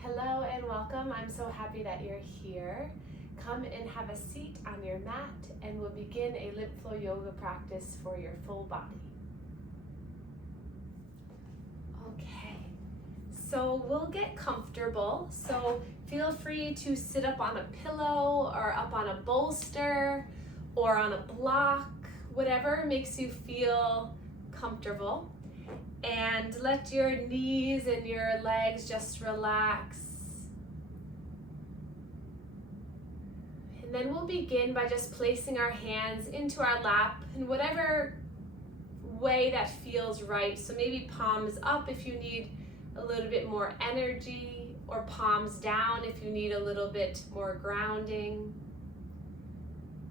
Hello and welcome. I'm so happy that you're here. Come and have a seat on your mat and we'll begin a Lymph flow yoga practice for your full body. Okay, so we'll get comfortable. So feel free to sit up on a pillow or up on a bolster or on a block, whatever makes you feel comfortable. And let your knees and your legs just relax. And then we'll begin by just placing our hands into our lap in whatever way that feels right. So maybe palms up if you need a little bit more energy, or palms down if you need a little bit more grounding.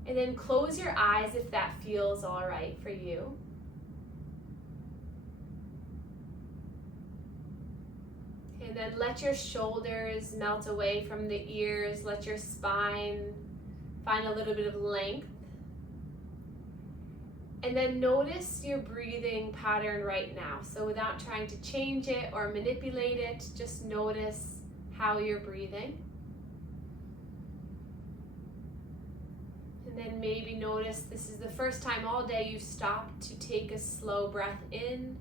And then close your eyes if that feels all right for you. And then let your shoulders melt away from the ears. Let your spine find a little bit of length. And then notice your breathing pattern right now. So without trying to change it or manipulate it, just notice how you're breathing. And then maybe notice this is the first time all day you've stopped to take a slow breath in.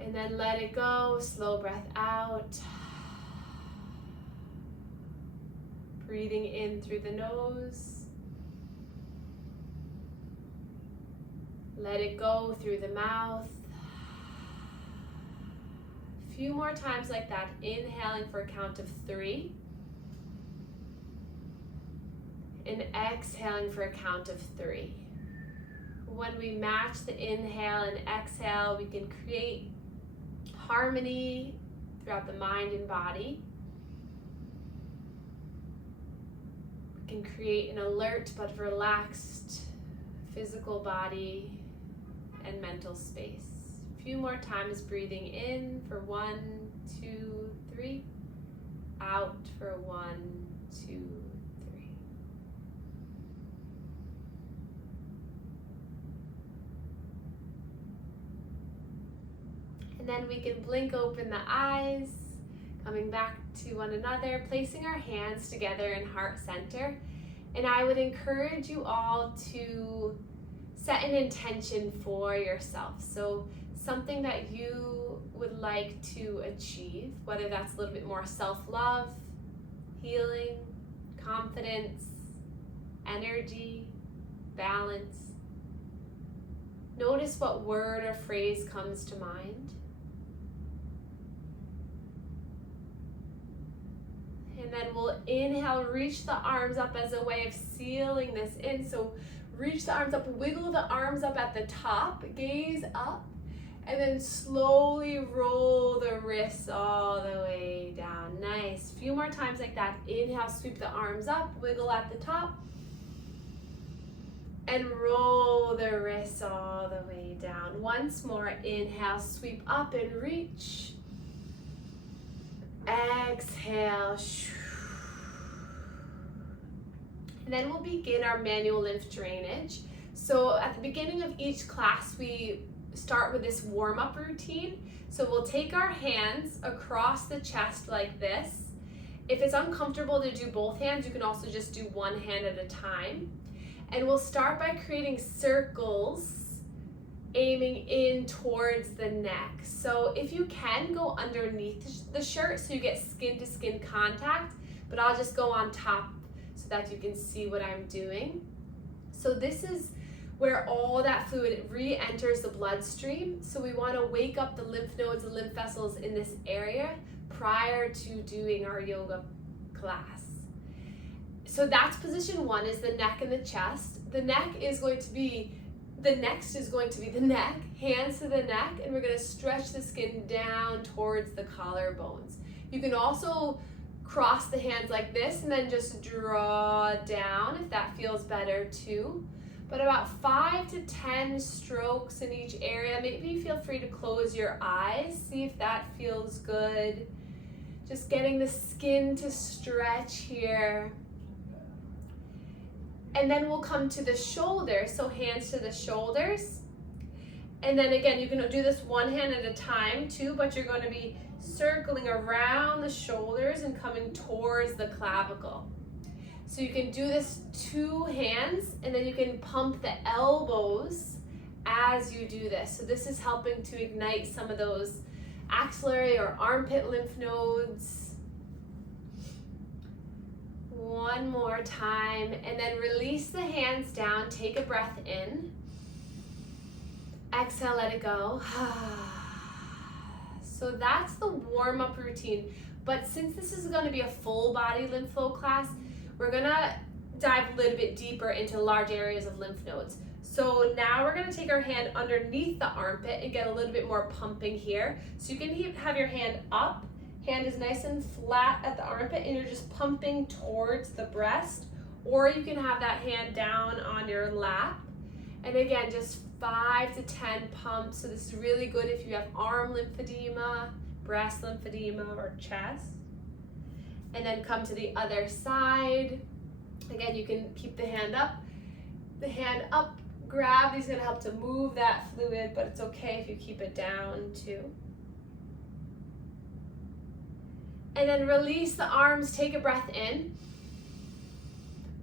And then let it go, slow breath out. Breathing in through the nose. Let it go through the mouth. A few more times like that, inhaling for a count of 3. And exhaling for a count of 3. When we match the inhale and exhale, we can create harmony throughout the mind and body. We can create an alert but relaxed physical body and mental space. A few more times, breathing in for 1, 2, 3. Out for 1, 2, 3. And then we can blink open the eyes, coming back to one another, placing our hands together in heart center. And I would encourage you all to set an intention for yourself. So something that you would like to achieve, whether that's a little bit more self-love, healing, confidence, energy, balance. Notice what word or phrase comes to mind. And then we'll inhale, reach the arms up as a way of sealing this in. So reach the arms up, wiggle the arms up at the top, gaze up, and then slowly roll the wrists all the way down. Nice. A few more times like that. Inhale, sweep the arms up, wiggle at the top, and roll the wrists all the way down. Once more, inhale, sweep up and reach. Exhale. And then we'll begin our manual lymph drainage. So at the beginning of each class, we start with this warm-up routine. So we'll take our hands across the chest like this. If it's uncomfortable to do both hands, you can also just do one hand at a time. And we'll start by creating circles, aiming in towards the neck. So if you can, go underneath the shirt so you get skin to skin contact, but I'll just go on top so that you can see what I'm doing. So this is where all that fluid re-enters the bloodstream. So we want to wake up the lymph nodes and lymph vessels in this area prior to doing our yoga class. So that's position 1, is the neck and the chest. The neck is going to be The next is going to be the neck, hands to the neck, and we're going to stretch the skin down towards the collarbones. You can also cross the hands like this and then just draw down if that feels better too. But about 5 to 10 strokes in each area. Maybe feel free to close your eyes, see if that feels good. Just getting the skin to stretch here. And then we'll come to the shoulders, so hands to the shoulders. And then again, you can do this one hand at a time too, but you're going to be circling around the shoulders and coming towards the clavicle. So you can do this 2 hands, and then you can pump the elbows as you do this. So this is helping to ignite some of those axillary or armpit lymph nodes. One more time, and then release the hands down. Take a breath in. Exhale, let it go. So that's the warm-up routine. But since this is going to be a full body lymph flow class, we're going to dive a little bit deeper into large areas of lymph nodes. So now we're going to take our hand underneath the armpit and get a little bit more pumping here. So you can have your hand up. Hand is nice and flat at the armpit, and you're just pumping towards the breast. Or you can have that hand down on your lap. And again, just 5 to 10 pumps. So this is really good if you have arm lymphedema, breast lymphedema, or chest. And then come to the other side. Again, you can keep the hand up. The hand up, gravity is going to help to move that fluid, but it's okay if you keep it down too. And then release the arms, take a breath in.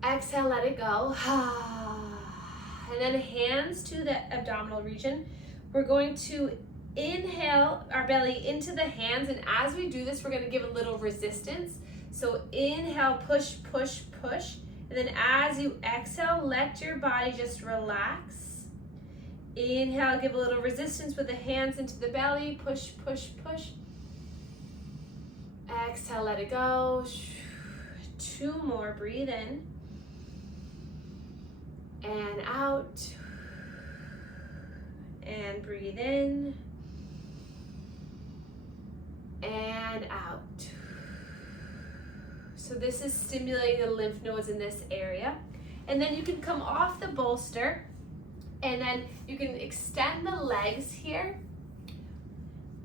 Exhale, let it go. And then hands to the abdominal region. We're going to inhale our belly into the hands, and as we do this, we're going to give a little resistance. So inhale, push, push, push. And then as you exhale, let your body just relax. Inhale, give a little resistance with the hands into the belly. Push, push, push. Exhale, let it go. 2 more, breathe in. And out. And breathe in. And out. So this is stimulating the lymph nodes in this area. And then you can come off the bolster, and then you can extend the legs here.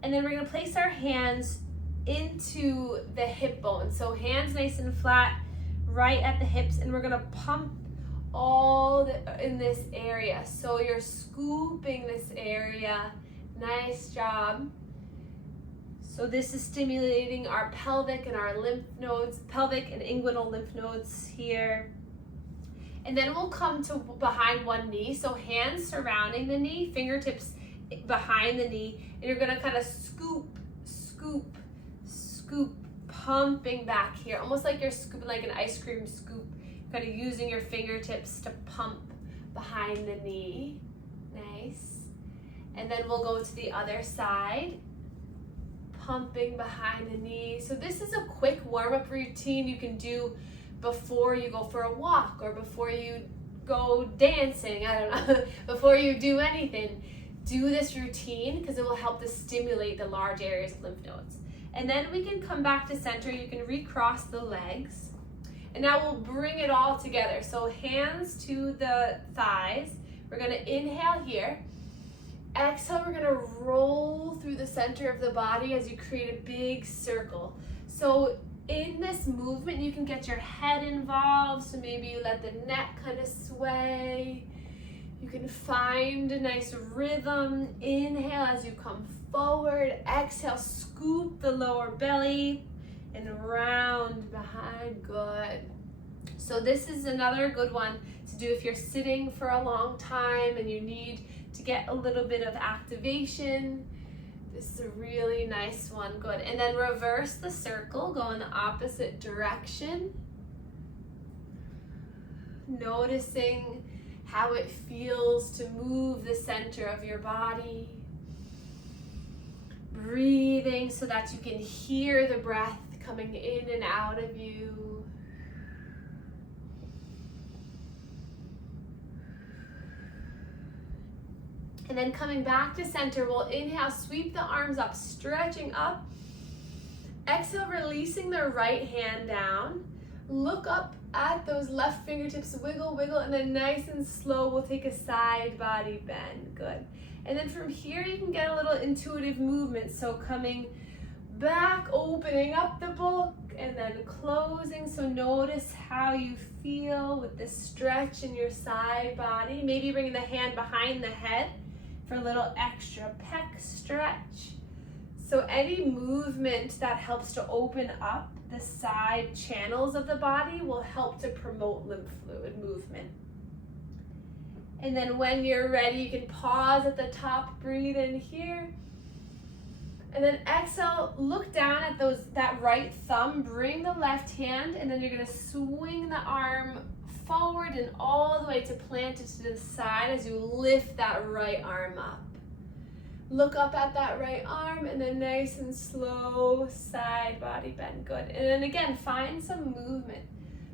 And then we're going to place our hands into the hip bone. So hands nice and flat right at the hips, and we're going to pump in this area. So you're scooping this area. Nice job. So this is stimulating our pelvic and our lymph nodes, pelvic and inguinal lymph nodes here. And then we'll come to behind one knee. So hands surrounding the knee, fingertips behind the knee. And you're gonna kind of scoop, scoop, scoop, pumping back here. Almost like you're scooping like an ice cream scoop. Kind of using your fingertips to pump behind the knee. Nice. And then we'll go to the other side. Pumping behind the knee. So this is a quick warm-up routine you can do before you go for a walk or before you go dancing, I don't know, before you do anything. Do this routine because it will help to stimulate the large areas of lymph nodes. And then we can come back to center. You can recross the legs. And now we'll bring it all together. So hands to the thighs. We're going to inhale here. Exhale, we're gonna roll through the center of the body as you create a big circle. So in this movement, you can get your head involved. So maybe you let the neck kind of sway. You can find a nice rhythm. Inhale as you come forward. Exhale, scoop the lower belly and round behind. Good. So this is another good one to do if you're sitting for a long time and you need to get a little bit of activation. This is a really nice one. Good. And then reverse the circle, go in the opposite direction. Noticing how it feels to move the center of your body. Breathing so that you can hear the breath coming in and out of you. And then coming back to center, we'll inhale, sweep the arms up, stretching up. Exhale, releasing the right hand down. Look up at those left fingertips, wiggle, wiggle, and then nice and slow, we'll take a side body bend. Good. And then from here, you can get a little intuitive movement. So coming back, opening up the book, and then closing. So notice how you feel with this stretch in your side body. Maybe bringing the hand behind the head. for a little extra pec stretch. So any movement that helps to open up the side channels of the body will help to promote lymph fluid movement. And then when you're ready, you can pause at the top, breathe in here. And then exhale, look down at that right thumb, bring the left hand, and then you're gonna swing the arm forward and all the way to plant it to the side as you lift that right arm up. Look up at that right arm and then nice and slow side body bend, good. And then again, find some movement.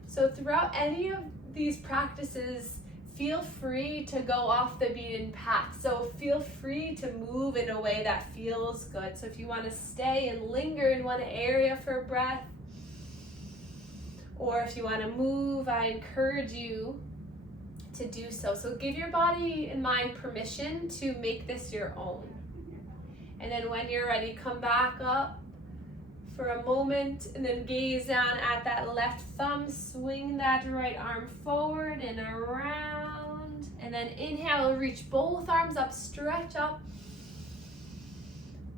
So throughout any of these practices, feel free to go off the beaten path. So feel free to move in a way that feels good. So if you want to stay and linger in one area for breath, or if you want to move, I encourage you to do so. So give your body and mind permission to make this your own. And then when you're ready, come back up for a moment and then gaze down at that left thumb, swing that right arm forward and around. And then inhale, reach both arms up, stretch up.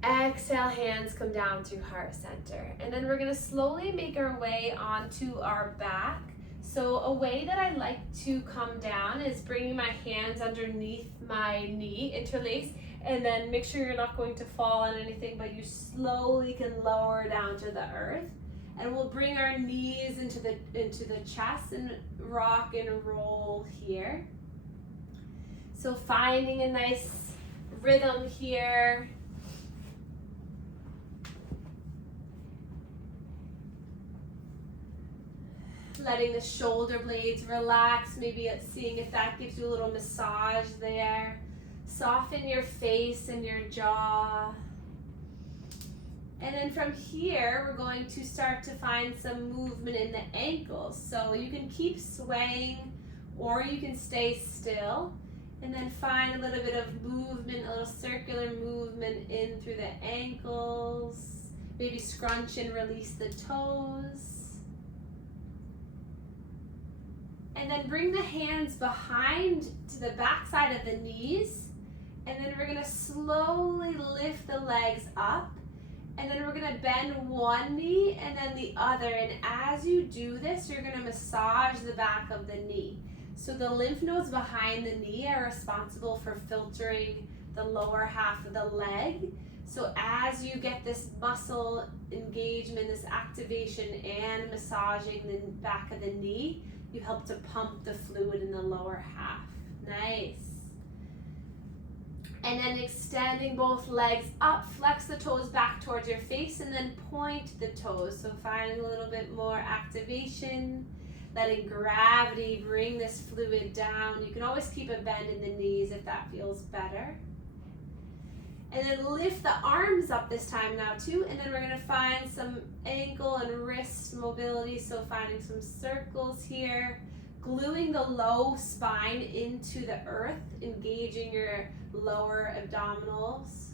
Exhale, hands come down to heart center. And then we're gonna slowly make our way onto our back. So a way that I like to come down is bringing my hands underneath my knee, interlace, and then make sure you're not going to fall on anything, but you slowly can lower down to the earth. And we'll bring our knees into the chest and rock and roll here. So finding a nice rhythm here. Letting the shoulder blades relax, maybe seeing if that gives you a little massage there. Soften your face and your jaw. And then from here, we're going to start to find some movement in the ankles. So you can keep swaying or you can stay still. And then find a little bit of movement, a little circular movement in through the ankles. Maybe scrunch and release the toes. And then bring the hands behind to the back side of the knees. And then we're gonna slowly lift the legs up. And then we're gonna bend one knee and then the other. And as you do this, you're gonna massage the back of the knee. So the lymph nodes behind the knee are responsible for filtering the lower half of the leg. So as you get this muscle engagement, this activation and massaging the back of the knee, you help to pump the fluid in the lower half. Nice. And then extending both legs up, flex the toes back towards your face and then point the toes. So finding a little bit more activation, letting gravity bring this fluid down. You can always keep a bend in the knees if that feels better. And then lift the arms up this time now too. And then we're gonna find some ankle and wrist mobility. So finding some circles here, gluing the low spine into the earth, engaging your lower abdominals.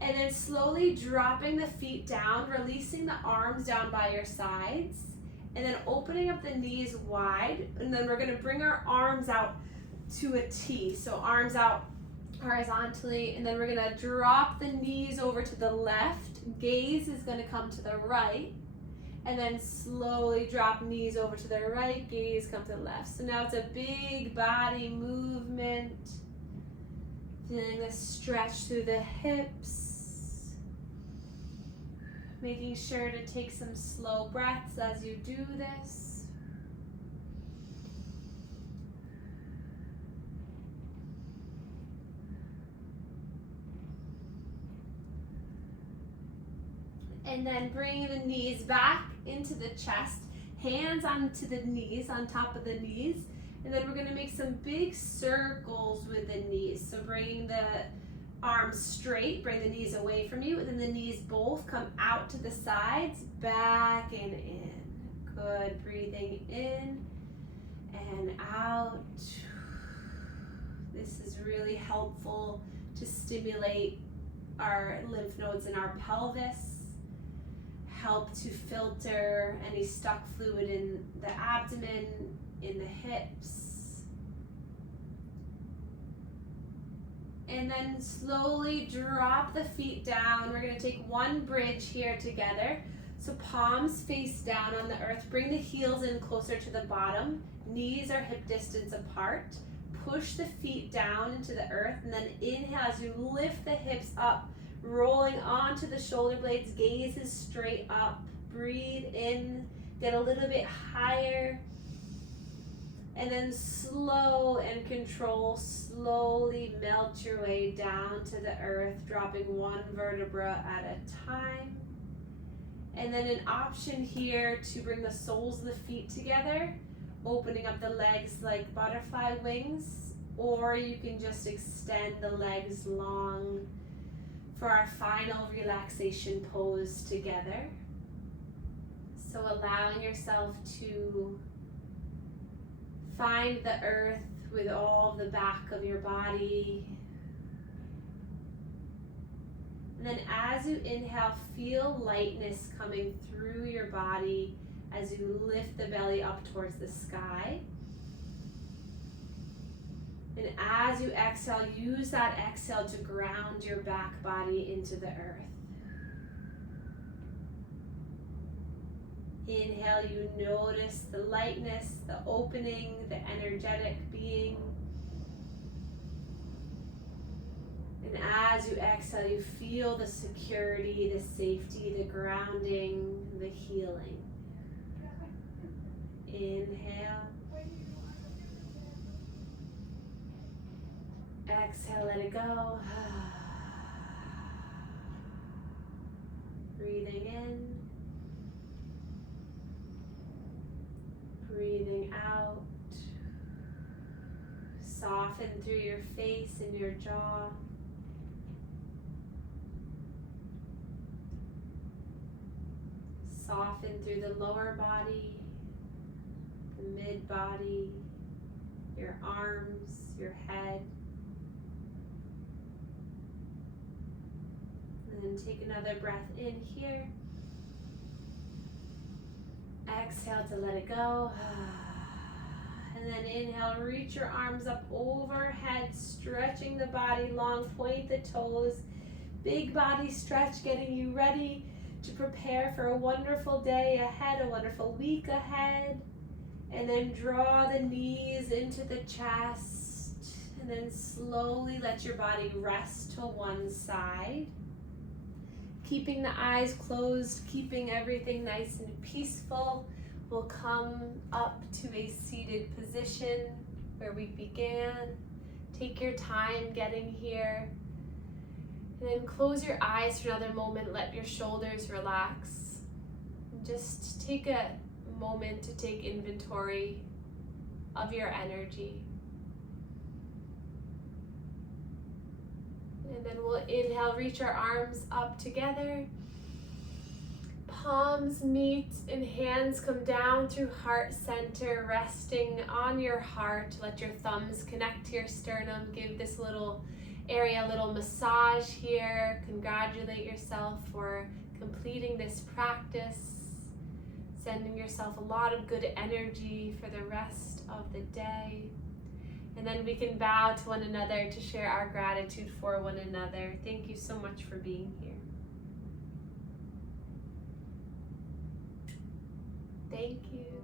And then slowly dropping the feet down, releasing the arms down by your sides. And then opening up the knees wide. And then we're gonna bring our arms out to a T. So arms out horizontally, and then we're gonna drop the knees over to the left. Gaze is gonna come to the right, and then slowly drop knees over to the right, gaze come to the left. So now it's a big body movement. Feeling the stretch through the hips. Making sure to take some slow breaths as you do this. And then bring the knees back into the chest, hands onto the knees, on top of the knees. And then we're gonna make some big circles with the knees. So bring the arms straight, bring the knees away from you, and then the knees both come out to the sides, back and in. Good, breathing in and out. This is really helpful to stimulate our lymph nodes in our pelvis. Help to filter any stuck fluid in the abdomen, in the hips. And then slowly drop the feet down. We're gonna take one bridge here together. So palms face down on the earth. Bring the heels in closer to the bottom. Knees are hip distance apart. Push the feet down into the earth, and then inhale as you lift the hips up, rolling onto the shoulder blades. Gaze is straight up. Breathe in, get a little bit higher. And then slow and control, slowly melt your way down to the earth, dropping one vertebra at a time. And then an option here to bring the soles of the feet together, opening up the legs like butterfly wings, or you can just extend the legs long for our final relaxation pose together. So allowing yourself to find the earth with all the back of your body. And then as you inhale, feel lightness coming through your body as you lift the belly up towards the sky. And as you exhale, use that exhale to ground your back body into the earth. Inhale, you notice the lightness, the opening, the energetic being. And as you exhale, you feel the security, the safety, the grounding, the healing. Inhale. Exhale, let it go. Breathing in. Breathing out. Soften through your face and your jaw. Soften through the lower body, the mid body, your arms, your head. And then take another breath in here. Exhale to let it go. And then inhale, reach your arms up overhead, stretching the body long, point the toes. Big body stretch, getting you ready to prepare for a wonderful day ahead, a wonderful week ahead. And then draw the knees into the chest. And then slowly let your body rest to one side. Keeping the eyes closed, keeping everything nice and peaceful. We'll come up to a seated position where we began. Take your time getting here. And then close your eyes for another moment. Let your shoulders relax. And just take a moment to take inventory of your energy. And then we'll inhale, reach our arms up together. Palms meet and hands come down through heart center, resting on your heart. Let your thumbs connect to your sternum. Give this little area a little massage here. Congratulate yourself for completing this practice. Sending yourself a lot of good energy for the rest of the day. And then we can bow to one another to share our gratitude for one another. Thank you so much for being here. Thank you.